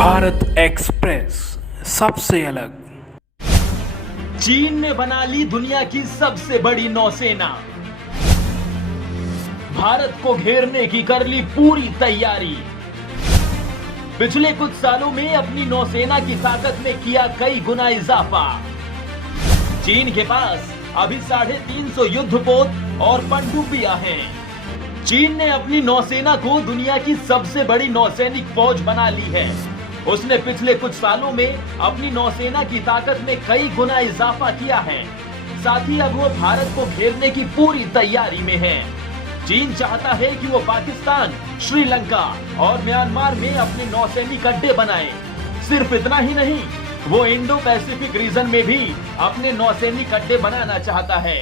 Bharat express सबसे अलग। चीन ने बना ली दुनिया की सबसे बड़ी नौसेना। भारत को घेरने की कर ली पूरी तैयारी। पिछले कुछ सालों में अपनी नौसेना की ताकत में किया कई गुना इजाफा। चीन के पास अभी 350 युद्धपोत और पनडुब्बियां हैं। चीन ने अपनी नौसेना को दुनिया की सबसे बड़ी नौसैनिक फौज बना ली है। उसने पिछले कुछ सालों में अपनी नौसेना की ताकत में कई गुना इजाफा किया है। साथ ही अब वो भारत को घेरने की पूरी तैयारी में है। चीन चाहता है कि वो पाकिस्तान, श्रीलंका और म्यांमार में अपने नौसैनिक अड्डे बनाए। सिर्फ इतना ही नहीं, वो इंडो पैसिफिक रीजन में भी अपने नौसैनिक अड्डे बनाना चाहता है।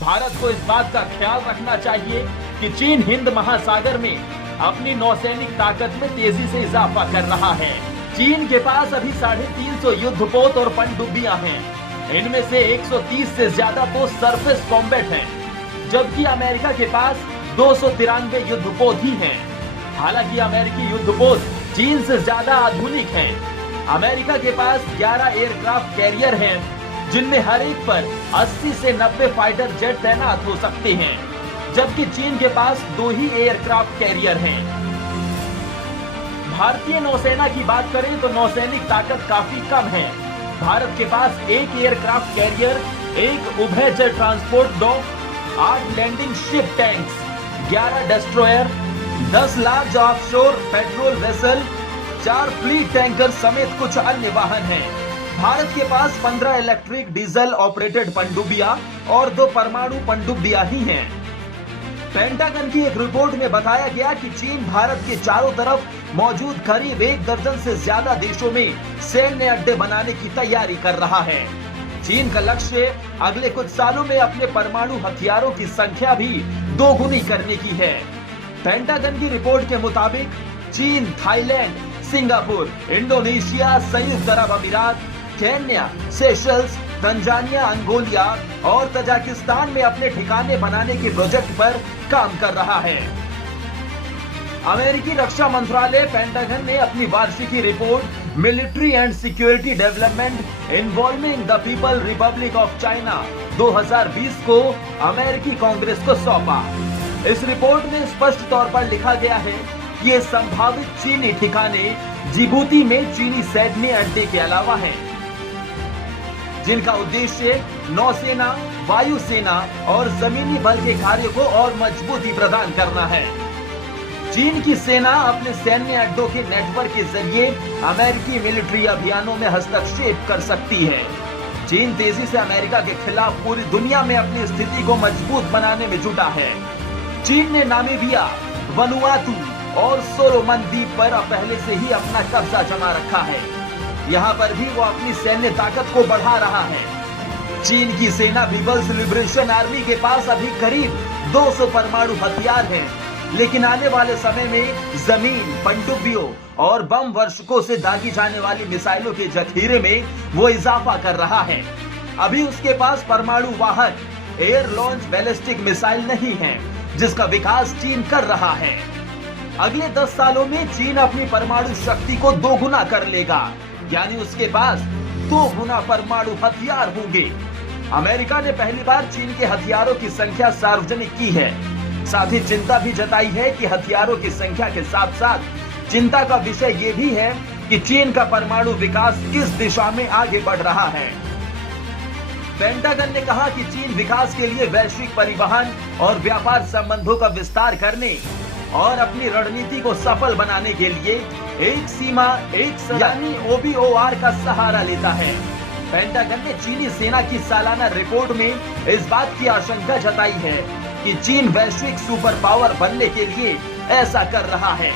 भारत को इस बात का ख्याल रखना चाहिए कि चीन हिंद महासागर में अपनी नौसैनिक ताकत में तेजी से इजाफा कर रहा है। चीन के पास अभी 350 युद्धपोत और पनडुब्बियां हैं। इनमें से 130 से ज्यादा तो सरफेस कॉम्बैट हैं, जबकि अमेरिका के पास 293 युद्धपोत ही हैं। हालांकि अमेरिकी युद्धपोत चीन से ज्यादा आधुनिक हैं। अमेरिका के पास 11 एयरक्राफ्ट कैरियर हैं, जिनमें हर एक पर 80 से 90 फाइटर जेट तैनात हो सकते हैं, जबकि चीन के पास 2 ही एयरक्राफ्ट कैरियर हैं। भारतीय नौसेना की बात करें तो नौसैनिक ताकत काफी कम है। भारत के पास 1 एयरक्राफ्ट कैरियर, 1 उभयचर transport dock, 8 landing ship tanks, 11 destroyer, 10 large offshore patrol vessel, 4 fleet tanker समेत कुछ अन्य वाहन हैं। भारत के पास 15 इलेक्ट्रिक डीजल ऑपरेटेड पनडुब्बियां और 2 परमाणु पनडुब्बियां ही हैं। पेंटागन की एक रिपोर्ट में बताया गया कि चीन भारत के चारों तरफ मौजूद करीब 1 दर्जन से ज्यादा देशों में सैन्य अड्डे बनाने की तैयारी कर रहा है। चीन का लक्ष्य अगले कुछ सालों में अपने परमाणु हथियारों की संख्या भी दोगुनी करने की है। पेंटागन की रिपोर्ट के मुताबिक चीन, थाईलैंड, सिंगापुर, इंडोनेशिया, संयुक्त अरब अमीरात, केन्या, सेशल्स, तंजानिया, अंगोलिया और तजाकिस्तान में अपने ठिकाने बनाने के प्रोजेक्ट पर काम कर रहा है। अमेरिकी रक्षा मंत्रालय पेंटागन ने अपनी वार्षिकी report military and security development involving the people Republic of China 2020 को अमेरिकी कांग्रेस को सौंपा। इस रिपोर्ट में स्पष्ट तौर पर लिखा गया है कि ये संभावित चीनी ठिकाने जिबूती में चीनी सैन्य अड्डे के अलावा हैं, जिनका उद्देश्य नौसेना, वायुसेना और जमीनी बल के कार्य को और मजबूती प्रदान करना है। चीन की सेना अपने सैन्य अड्डों के नेटवर्क के जरिए अमेरिकी मिलिट्री अभियानों में हस्तक्षेप कर सकती है। चीन तेजी से अमेरिका के खिलाफ पूरी दुनिया में अपनी स्थिति को मजबूत बनाने में जुटा है। चीन ने नामीबिया, वनुआतू और सोलोमन द्वीप पर पहले से ही अपना कब्जा जमा रखा है। यहाँ पर भी वो अपनी सैन्य ताकत को बढ़ा रहा है। चीन की सेना पीपल्स लिबरेशन आर्मी के पास अभी करीब 200 परमाणु हथियार हैं, लेकिन आने वाले समय में जमीन, पनडुब्बियों और बम वर्षकों से दागी जाने वाली मिसाइलों के जखीरे में वो इजाफा कर रहा है। अभी उसके पास परमाणु वाहक एयर लॉन्च बैलिस्टिक मिसाइल नहीं है, जिसका विकास चीन कर रहा है। अगले 10 सालों में चीन अपनी परमाणु शक्ति को 2 गुना कर लेगा, यानी उसके पास 2 गुना परमाणु हथियार होंगे। अमेरिका ने पहली बार चीन के हथियारों की संख्या सार्वजनिक की है। साथ ही चिंता भी जताई है कि हथियारों की संख्या के साथ साथ चिंता का विषय ये भी है कि चीन का परमाणु विकास किस दिशा में आगे बढ़ रहा है। पेंटागन ने कहा कि चीन विकास के लिए वैश्विक परिवहन और व्यापार संबंधों का विस्तार करने और अपनी रणनीति को सफल बनाने के लिए एक सीमा, एक यानी OBOR का सहारा लेता है। पेंटागन ने चीनी सेना की सालाना रिपोर्ट में इस बात की आशंका जताई है कि चीन वैश्विक सुपर पावर बनने के लिए ऐसा कर रहा है।